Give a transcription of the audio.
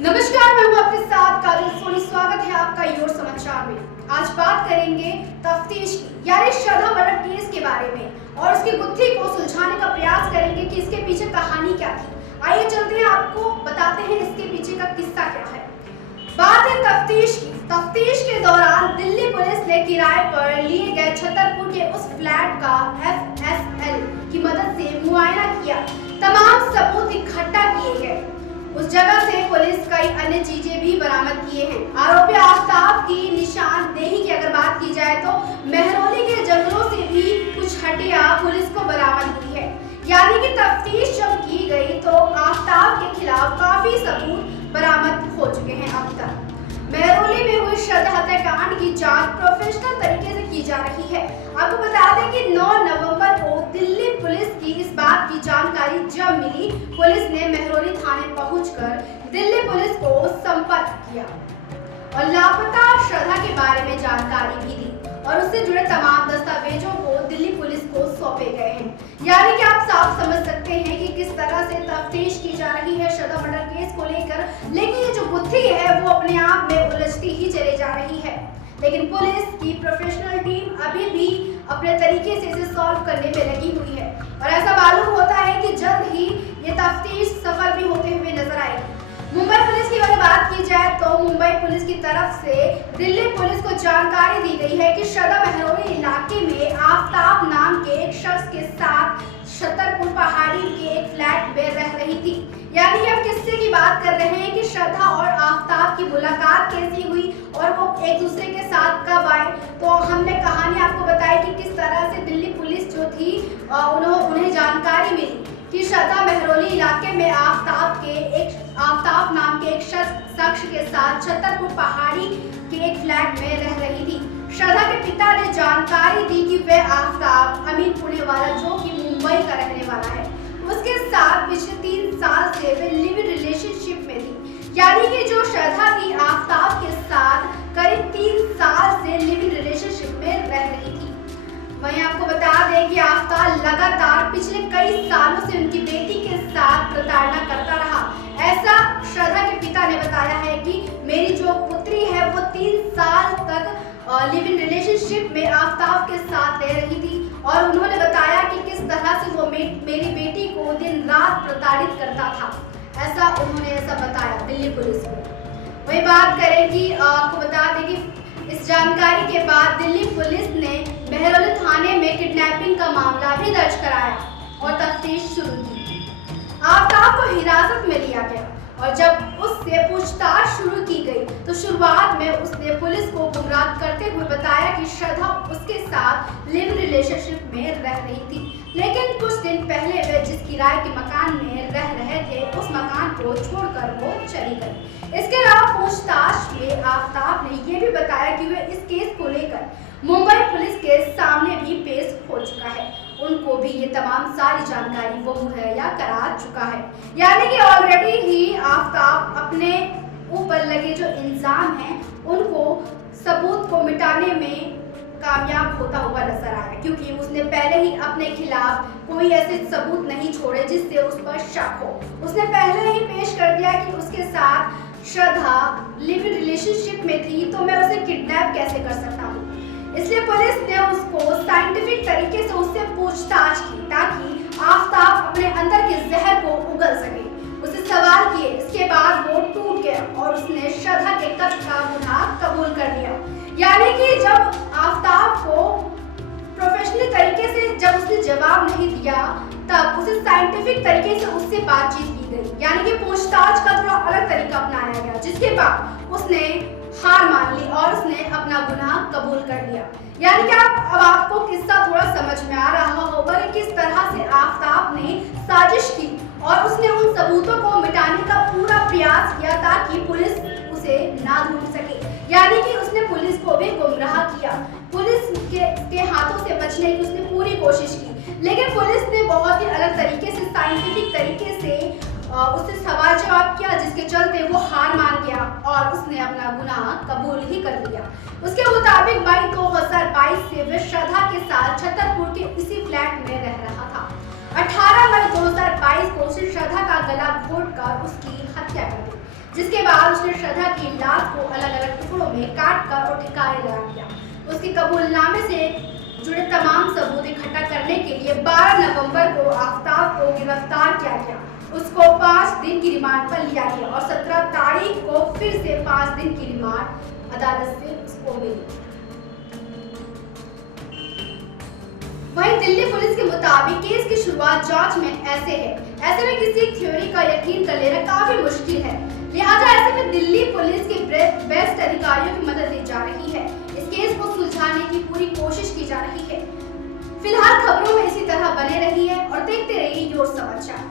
नमस्कार, मैं हूं आपके साथ काजल सोनी। स्वागत है आपका योर समाचार में। आज बात करेंगे तफ्तीश की, यानी श्रद्धा मर्डर केस के बारे में और उसकी गुत्थी को सुलझाने का प्रयास करेंगे कि इसके पीछे कहानी क्या थी। आइए चलते हैं, आपको बताते हैं इसके पीछे का किस्सा क्या है। बात है तफ्तीश की। तफ्तीश के दौरान दिल्ली पुलिस ने किराए पर लिए गए छतरपुर के उस फ्लैट का FSL की मदद से मुआयना किया। तमाम सबूत इकट्ठा किए गए। उस जगह से पुलिस कई अन्य चीजें भी बरामद किए हैं। आरोपी आफ्ताब की निशानदेही की अगर बात की जाए तो मेहरौली के जंगलों से भी कुछ हड्डियां पुलिस को बरामद हुई है। यानी कि तफ्तीश जब की गई तो आफ्ताब के खिलाफ काफी सबूत बरामद हो चुके हैं। अब तक मेहरौली में हुई श्रद्धा हत्याकांड की जांच प्रोफेशनल तरीके से की जा रही है। आपको बता दें कि 9 नवंबर को दिल्ली पुलिस की इस बात की जानकारी जब मिली, पुलिस ने मेहरौली थाने पहुंचकर दिल्ली पुलिस को संपर्क किया और लापता श्रद्धा के बारे में जानकारी भी दी और उससे जुड़े तमाम दस्तावेजों को दिल्ली पुलिस को सौंपे गए हैं। यानी कि आप साफ समझ सकते हैं कि किस तरह से तफ्तीश की जा रही है श्रद्धा मर्डर केस को लेकर। लेकिन ये जो गुत्थी है वो अपने आप में उलझती ही चली जा रही है। लेकिन पुलिस की प्रोफेशनल टीम अभी भी अपने तरीके से इसे सॉल्व करने में लगी हुई है और ऐसा मालूम होता है कि जल्द ही ये तफ्तीश सफल भी होते हुए नजर आएगी। मुंबई पुलिस की अगर बात की जाए तो मुंबई पुलिस की तरफ से दिल्ली पुलिस को जानकारी दी गई है कि श्रद्धा मेहरौली इलाके में आफ्ताब नाम के एक शख्स के साथ छतरपुर पहाड़ी के एक फ्लैट में रह रही थी। यानी हम किस्से की बात कर रहे हैं कि श्रद्धा और आफ्ताब की मुलाकात कैसी हुई और वो एक दूसरे के साथ कब आए। तो हमने कहानी आपको बताई कि किस तरह से दिल्ली पुलिस जो थी उन्हें जानकारी मिली कि श्रद्धा मेहरौली इलाके में आफ्ताब नाम के एक शख्स के साथ छतरपुर पहाड़ी के एक फ्लैट में रह रही थी। श्रद्धा के पिता ने जानकारी दी कि वह आफ्ताब अमीन पुणे वाला जो कि मुंबई का रहने वाला है, उसके साथ पिछले 3 साल से वे लिव इन रिलेशनशिप में थी। यानी कि जो श्रद्धा थी आफ्ताब के साथ करीब 3 साल से लिव इन रिलेशनशिप में रह रही थी। वहीं आपको बता दें कि आफ्ताब लगातार पिछले कई सालों से उनकी बेटी के साथ प्रताड़ना करता रहा। ऐसा श्रद्धा के पिता ने बताया है कि मेरी जो पुत्री है वो 3 साल तक लिव इन रिलेशनशिप में आफ्ताब के साथ रह रही थी और उन्होंने बताया कि किस तरह से वो मेरी बेटी को दिन रात प्रताड़ित करता था। उन्होंने बताया दिल्ली पुलिस को। वही बात करें कि आपको बता दें कि इस जानकारी के बाद दिल्ली पुलिस ने मेहरौली थाने में किडनैपिंग का मामला भी दर्ज कराया और तफ्तीश शुरू की। आफ्ताब को हिरासत में लिया गया और जब उससे पूछताछ शुरू की गई तो शुरुआत में उसने पुलिस को गुमराह करते हुए बताया कि श्रद्धा उसके साथ लिव इन रिलेशनशिप में रह रही थी। लेकिन कुछ दिन पहले वे जिस किराए के मकान में रह रहे थे उस मकान को छोड़कर वो चली गई। इसके अलावा पूछताछ में आफ्ताब ने यह भी बताया कि वह इस केस को लेकर मुंबई पुलिस के सामने भी पेश हो चुका है। उनको भी ये तमाम सारी जानकारी वो मुहैया करा चुका है। यानी कि ऑलरेडी ही आफ्ताब अपने ऊपर लगे जो इल्जाम हैं उनको सबूत को मिटाने में कामयाब होता हुआ नजर आया, क्योंकि उसने पहले ही अपने खिलाफ कोई ऐसे सबूत नहीं छोड़े जिससे उस पर शक हो। उसने पहले ही पेश कर दिया कि उसके साथ श्रद्धा लिव इन रिलेशनशिप में थी, तो मैं उसे किडनैप कैसे कर सकता हूँ। इसलिए पुलिस ने उसको साइंटिफिक तरीके से उससे पूछताछ की ताकि आफ्ताब अपने अंदर के जहर को उगल सके। उसे सवाल किए, इसके बाद वो टूट गया और उसने श्रद्धा के कत्ल का गुनाह कबूल कर लिया। यानी कि जब आफ्ताब को प्रोफेशनल तरीके से जब उसने जवाब नहीं दिया तब उसे साइंटिफिक तरीके से उससे बातचीत की गई। यानी कि पूछताछ का थोड़ा अलग तरीका अपनाया गया, जिसके बाद उसने हार मान ली और उसने अपना गुनाह कबूल कर लिया। यानी कि अब आपको किस्सा थोड़ा समझ में आ रहा होगा कि किस तरह से आफ्ताब ने साजिश की और उसने उन सबूतों को मिटाने का पूरा प्रयास किया ताकि पुलिस उसे ना ढूंढ सके। यानी कि उसने पुलिस को भी गुमराह किया। पुलिस के हाथों से बचने की उसने पूरी कोशिश की, लेकिन पुलिस ने बहुत ही अलग तरीके से साइंटिफिक तरीके से उससे सवाल जवाब किया, जिसके चलते वो हार मान गया और उसने अपना गुनाह कबूल ही कर लिया। उसके मुताबिक मई 2022 से वह श्रद्धा के साथ छतरपुर के इसी फ्लैट में रह रहा था। 18 मई 2022 को उसे श्रद्धा का गला घोंटकर उसकी हत्या कर दी। जिसके बाद उसने श्रद्धा की लाश को अलग अलग टुकड़ों में काट कर और ठिकाने लगा दिया। उसके कबूलनामे से जुड़े तमाम सबूत इकट्ठा करने के लिए 12 नवंबर को आफ्ताब को गिरफ्तार किया गया। उसको 5 दिन की रिमांड पर लिया गया और 17 तारीख को फिर से 5 दिन की रिमांड अदालत से उसको मिली। वहीं दिल्ली पुलिस के मुताबिक केस की शुरुआत जांच में ऐसे है। ऐसे में किसी थ्योरी का यकीन कर लेना काफी मुश्किल है, लिहाजा ऐसे में दिल्ली पुलिस के बेस्ट अधिकारियों की मदद ली जा रही है। इस केस को सुलझाने की पूरी कोशिश की जा रही है। फिलहाल खबरों में इसी तरह बने रहिए और देखते रहिए योर समाचार।